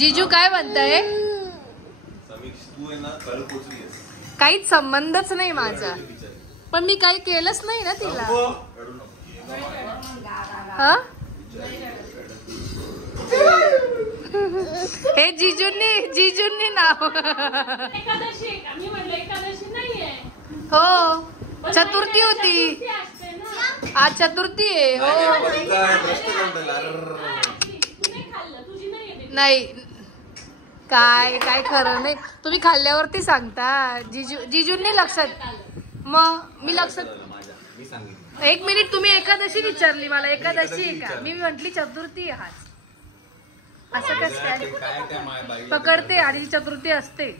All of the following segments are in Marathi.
जीजू काय म्हणताय? काहीच संबंधच नाही माझा, पण मी काही केलंच नाही ना तिला. हा हे जीजूंनी नाव. हो चतुर्थी होती आज, चतुर्थी आहे. हो नाही काय काय खरं नाही, तुम्ही खाल्ल्यावरती सांगता. जीजूंनी लक्षात, मग मी लक्षात. एक मिनिट, तुम्ही एकादशी विचारली मला, एकादशी आहे का? मी म्हंटली चतुर्थी आहे आज. असं कसं काय पकडते? आणि चतुर्थी असते.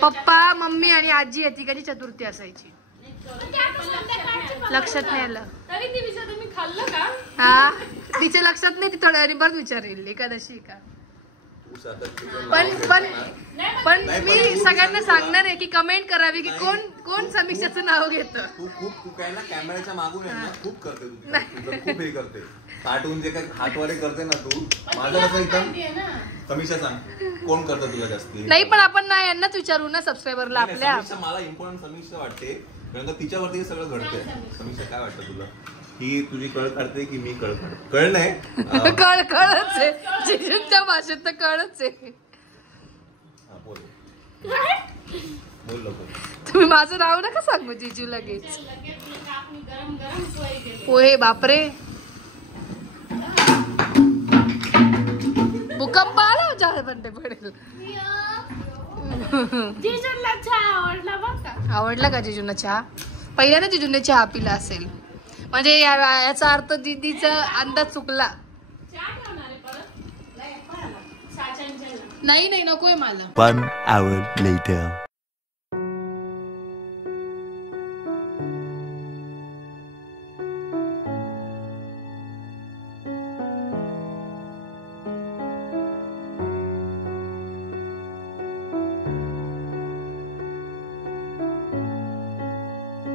पप्पा मम्मी आणि आजी येते कधी चतुर्थी असायची, लक्षात नाही आलं. हा तिच्या लक्षात नाही, ती थोड्या वेळाने परत विचारेल एकादशी का. पण मी सगळ्यांना सांगणार आहे की कमेंट करावी की कोण कोण समीक्षाचं नाव घेतं. तू काय ना कॅमेऱ्याच्या मागून आहे ना, खूप करते तू, खूप हे करते. कार्टून जे काही हातवारे करते ना तू, माझं कसं एकदम. समीक्षा सांग कोण करतं तुला जास्ती? नाही पण आपण ना यांनाच विचारू ना सबस्क्रायबरला आपल्या. मला इम्पॉर्टंट समीक्षा वाटते, कारण तिच्यावरती सगळं घडतंय. समीक्षा काय वाटतं तुला, ही तुझी कळ काढते की मी कळ काढते? कळ नाही, कळच आहे. जीजूंच्या भाषेत तर कळच आहे. तुम्ही माझं नाव नका सांगू जीजू लगेच. पोहे बापरे, भूकंप आला झाडपंटे पडेल. जीजूला चहा आवडला बरं का? आवडला का जीजूंना चहा? पहिल्याने जीजूने चहा पिला असेल, म्हणजे याचा अर्थ दीदीचा अंदाज चुकला. नाही नाही नकोय मला. 1 hour later.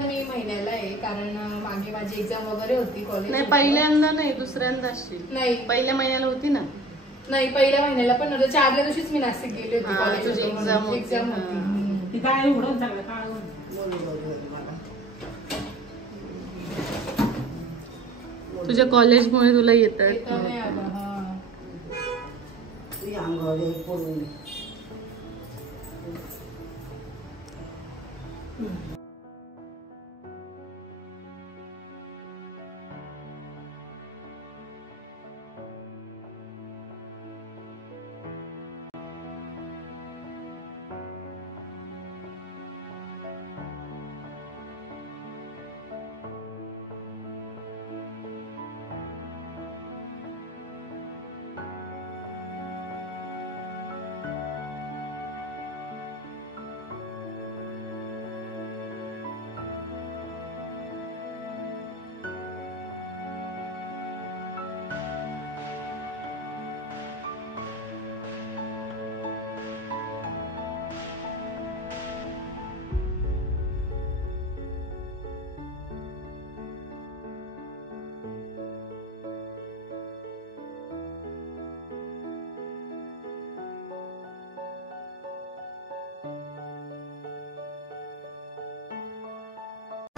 मी महिन्याला आहे, कारण मागे माझी एक्झाम वगैरे होती कॉलेज. नाही पहिल्यांदा नाही, दुसऱ्यांदा. नाही पहिल्या महिन्याला होती ना. नाही पहिल्या महिन्याला पण नव्हतं. आदल्या दिवशीच मी नाशिक गेले होते कॉलेज एक्झाम होती. काय उडून चांगलं काय तुझ्या कॉलेजमुळे तुला येतं.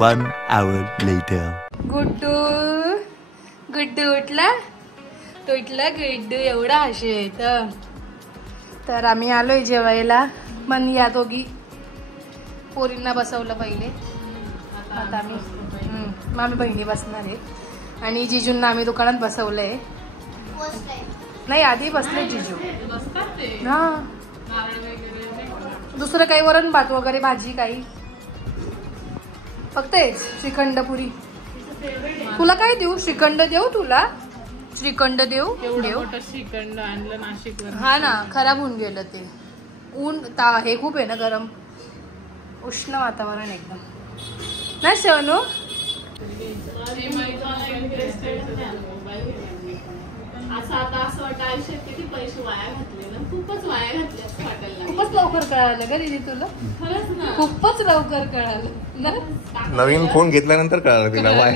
One hour later. Guddu Guddu उठला, तो उठला गुड्डू. एवढा हशी येत. तर आम्ही आलोय जेवायला, पण या दोघी पोरींना बसवलं पहिले. आता आम्ही मामी बहिणी बसणार आहे, आणि जिजूंना आम्ही दुकानात बसवलंय. नाही आधी बसले जिजू. हा दुसरं काही वरण भात वगैरे भाजी काही, फक्त हेच श्रीखंड पुरी. तुला काय देऊ? श्रीखंड देऊ तुला? श्रीखंड देऊ? श्रीखंड आणलं नाशिक. हा ना, खराब होऊन गेलं ते. ऊन हे खूप आहे ना, गरम उष्ण वातावरण एकदम. नाही शनू असं आता असं वाटतं आयुष्यात किती पैसे वाया घातले ना, खूपच वाया घातले असं वाटायला. खूपच लवकर कळालं का दीदी तुला? खरंच ना, खूपच लवकर कळालं ना. नवीन फोन घेतल्यानंतर कळालं तिला वाया.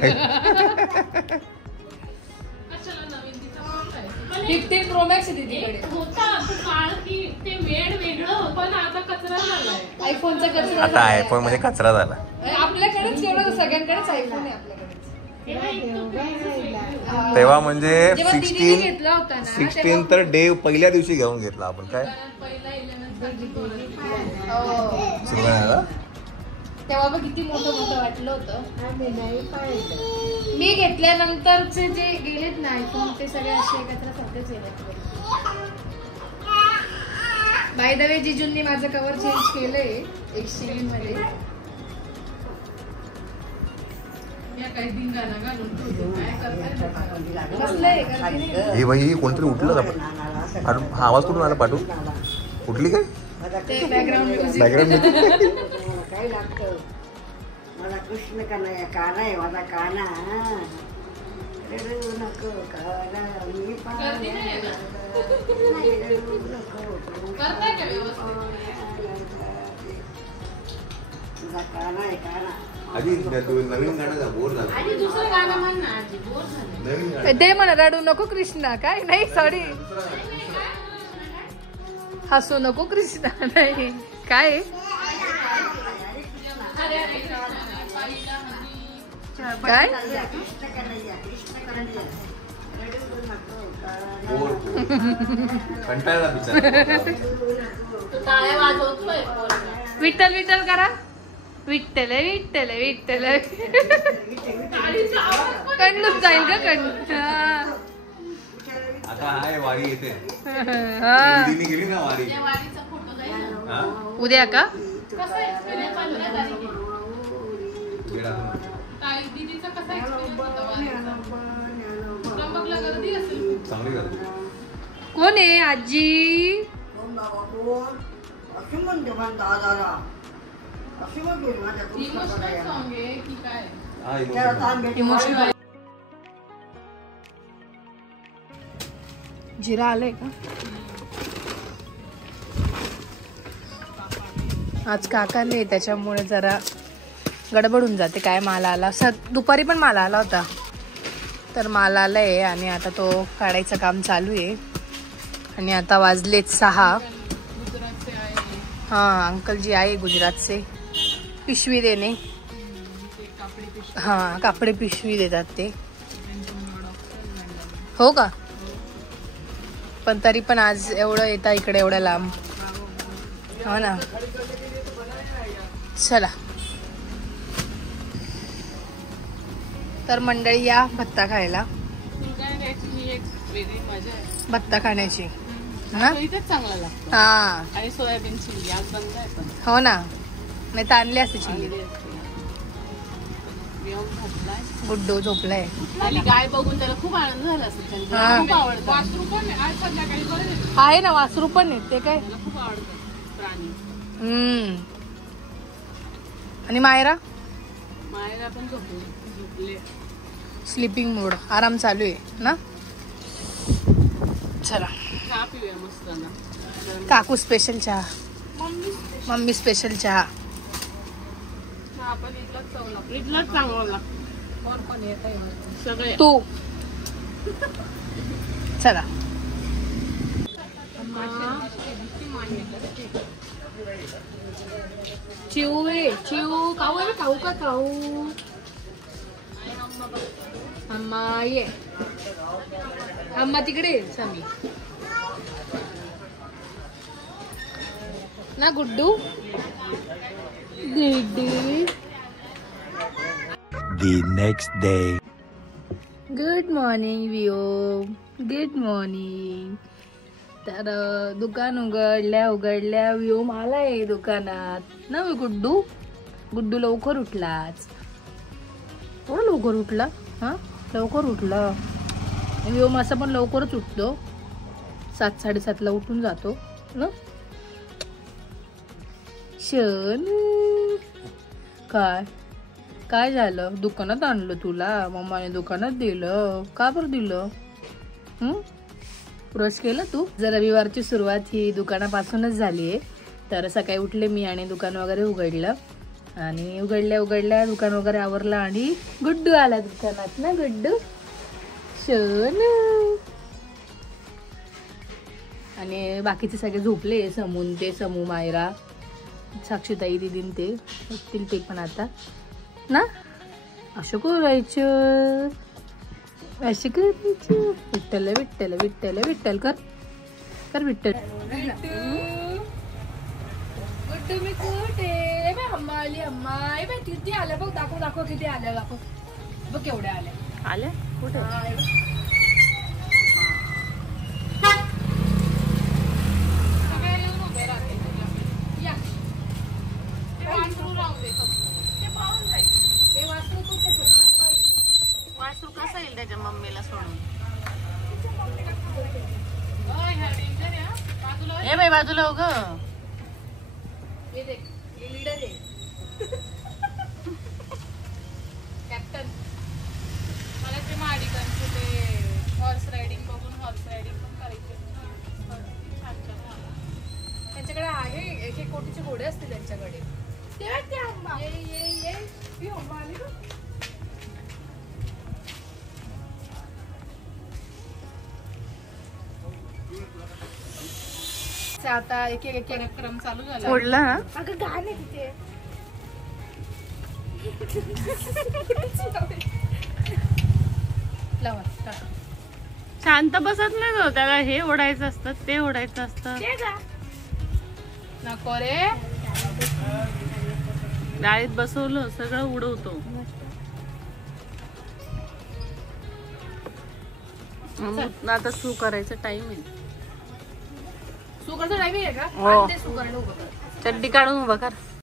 कशाला नवीन? तिचा फोन आहे. 15 Pro Max आहे दीदीकडे. होता तो काळ की ते वेळ वेगळं होतं पण आता कचरा झालाय. आयफोनचा कचरा आता झालाय. आयफोन म्हणजे कचरा झाला. आपल्याकडेच केवढं सगळ्यांकडेच आयफोन आहे आपल्याकडेच. तेव्हा म्हणजे जेव्हा दीदीने घेतला होता ना 16 तर डे पहिल्या दिवशी घेऊन घेतला आपण काय पहिला 11 तेव्हा बघ किती मोठं मोठं वाटलं होतं. मी घेतल्यानंतरचे जे गेलेत ना आयफोन ते सगळे असे एकत्र सारखेच गेलेत. बाय द वे जिजूंनी माझं कव्हर चेंज केलंय एक्सचेंज मध्ये. हे बाई कोणतरी उठलं का हा आवाज कुठून आला पाठवून उठली काय बॅकग्राऊंड काय लागतं मला कृष्ण काना आहे माझा काना रडू नको काना मी तुझा काना आहे काना. आधी नवीन गाणं बोर झालं आणि दुसरं गाणं म्हण ना आजी बोर झालं. नवीन गाणं ते म्हणा रडू नको कृष्णा काय नाही सॉरी हसू नको कृष्णा नाही काय काय कृष्ण कन्हैया रडू नको काना. बोर कंटाळला बिचारा तो टाळ्या वाजवतोय पोरगा. विठ्ठल विठ्ठल करा विठ्ठल विठ्ठल विठ्ठल टाळीचा आवाज पण कणलूच जाईल का कण आता आहे वारी येते हा दीदीने गेली ना वारी त्या वारीचा फोटो जाईल ना. हा उद्या का कसा एक्सपिरियन्स 15 तारखेला वेळा दीदीचा कसा एक्सपिरियन्स होता वारीचा? त्र्यंबकला गर्दी असेल. चांगली करते कोण आहे आजी कोण बाबा कोण अशी म्हणते म्हणता आजारा अशी म्हणते माझ्या कृष्ण इमोशनल कन्हैया. सॉन्ग आहे की काय? हा त्याला इमोशनल ताण भेटी इमोशनल वाढली. जिरा आलंय का आज काकाले त्याच्यामुळे जरा गडबडून जाते. काय माल आला दुपारी पण माल आला होता तर माल आलाय आणि आता तो काढायचं काम चालू आहे. आणि आता वाजलेत 6. गुजरातचे आहे हां अंकल जी आहे गुजरातचे पिशवी देणे. ते कापडी पिशवी हां कापडे पिशवी देतात ते हो का पण तरी पण आज एवढं येता इकडे एवढ्या लांब हो ना. चला तर मंडळी या भत्ता खायला सुरगाण्याची ही एक वेगळी मजा आहे. भत्ता खाण्याची हा तो इथेच चांगला लागतो. हा आणि सोयाबीन चिल्ली आज बंद आहे पण हो ना नाही तर आणली असते चिल्ली. येऊन घातलाय. गुड्डू झोपलाय. आणि गाय बघून त्याला खूप आनंद झाला असेल. हा. त्याला खूप आवडतं. वासरू पण आहे. आज संध्याकाळी बरं आहे. आहे ना वासरू पण आहे ते काय त्याला खूप आवडतं प्राणी. आणि मायरा मायरा पण झोपले. स्लीपिंग मोड आराम चालू आहे ना. चला चहा पिऊया मस्त ना. काकू स्पेशल चहा मम्मी स्पेशल चहा चहा पण इथलाच चव लागतो. इथलाच चांगला लागतो. कोण पण येत आहे सगळे. तू चला चिऊ आहे चिऊ खाऊ आहे खाऊ का खाऊ अम्मा ये अम्मा तिकडे आहे, सामी ना Guddu Guddu The next day. Good morning VO good morning. तर दुकान उघडल्या विओ आलाय दुकानात ना. गुड्डू लवकर उठलाच. थोडं लवकर उठला हा लवकर उठला. विओ मासा पण लवकरच उठतो 7-7:30 उठून जातो ना. शन काय झालं दुकानात आणलं तुला मम्माने दुकानात दिलं का बरं दिलं. ब्रश केलं तू. जर रविवारची सुरुवात ही दुकानापासूनच झाली आहे. तर सकाळी उठले मी आणि दुकान वगैरे उघडलं आणि उघडल्या दुकान वगैरे आवरलं आणि गुड्डू आला दुकानात ना. गुड्डू शोनू आणि बाकीचे सगळे झोपले. समू मायरा साक्षीताई दिदीन ते उठतील ते पण आता ना. असं करायचं विठ्ठल विठ्ठल विठ्ठल विठ्ठल कर कर विठ्ठल. गुड्डू मी कुठे अम्मा आली. अम्मा किती आल्या बघ. दाखव किती आल्या. दाखव बघ केवढ्या आल्या कुठे. वासरू कसं येईल त्याच्या मम्मीला सोडून. ए बाई बाजूला हो ग. लीडर आहे कॅप्टन. मला ते माडिकांचे ते हॉर्स रायडिंग बघून हॉर्स रायडिंग पण करायचे. छान छान. त्यांच्याकडे आहे 1 कोटीचे घोडे असतील त्यांच्याकडे. ये अम्मा आली ना. आता एक कार्यक्रम चालू झाला. फोडला ना. अगं गाणे तिथे. लावा टाका. शांत बसत नाही तो. त्याला हे ओढायचं असतं ते ओढायचं असतं. नको रे. गाडीत बसवलं सगळं उडवतो. आता सू करायचं टाइम आहे. सुगरचा टाइम आहे का. हो. ते सुगरला उभं कर. चड्डी काढून उभा कर.